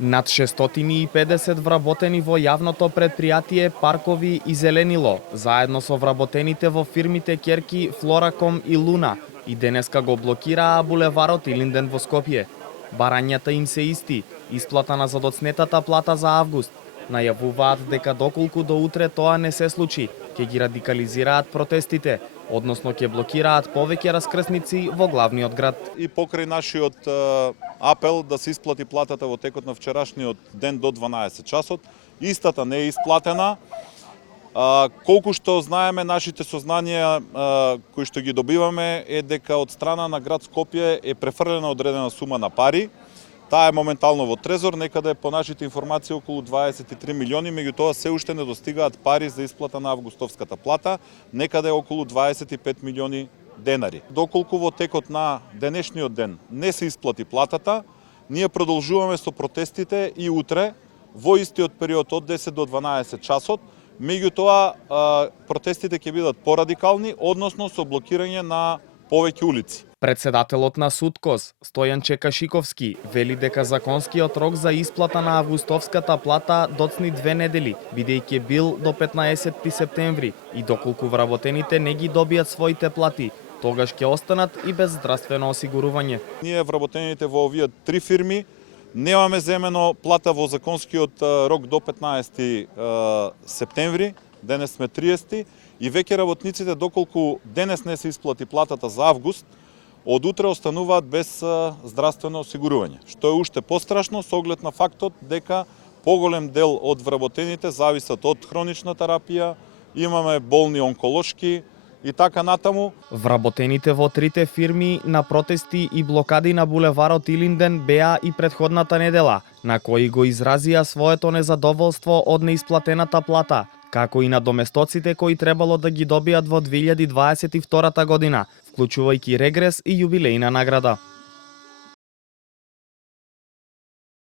Над 650 вработени во јавното предпријатие Паркови и Зеленило, заедно со вработените во фирмите Керки, Флораком и Луна, и денеска го блокираа булеварот Илинден во Скопје. Барањата им се исти, исплата на задоцнетата плата за август. Најавуваат дека доколку до утре тоа не се случи, ќе ги радикализираат протестите, односно ќе блокираат повеќе раскрсници во главниот град. И покрај нашиот апел да се исплати платата во текот на вчерашниот ден до 12 часот, истата не е исплатена. Колку што знаеме, нашите сознанија кои што ги добиваме е дека од страна на град Скопје е префрлена одредена сума на пари. Таа е моментално во Трезор, некаде по нашите информации околу 23 милиони, меѓутоа се уште не достигаат пари за исплата на августовската плата, некаде околу 25 милиони денари. Доколку во текот на денешниот ден не се исплати платата, ние продолжуваме со протестите и утре во истиот период од 10 до 12 часот, меѓутоа протестите ќе бидат порадикални, односно со блокирање на повеќе улици. Председателот на Суткос, Стојан Чекашиковски, вели дека законскиот рок за исплата на августовската плата доцни 2 недели, бидејќи бил до 15 септември, и доколку вработените не ги добијат своите плати, тогаш ќе останат и без здравствено осигурување. Ние вработените во овие 3 фирми немаме земено плата во законскиот рок до 15 септември, денес сме 30, и веќе работниците доколку денес не се исплати платата за август, од утре остануваат без здравствено осигурување, што е уште пострашно со оглед на фактот дека поголем дел од вработените зависат од хронична терапија, имаме болни онколошки и така натаму. Вработените во трите фирми на протести и блокади на булеварот Илинден беа и претходната недела, на кои го изразија своето незадоволство од неисплатената плата, како и на доместоците кои требало да ги добијат во 2022 година, вклучувајќи регрес и јубилејна награда.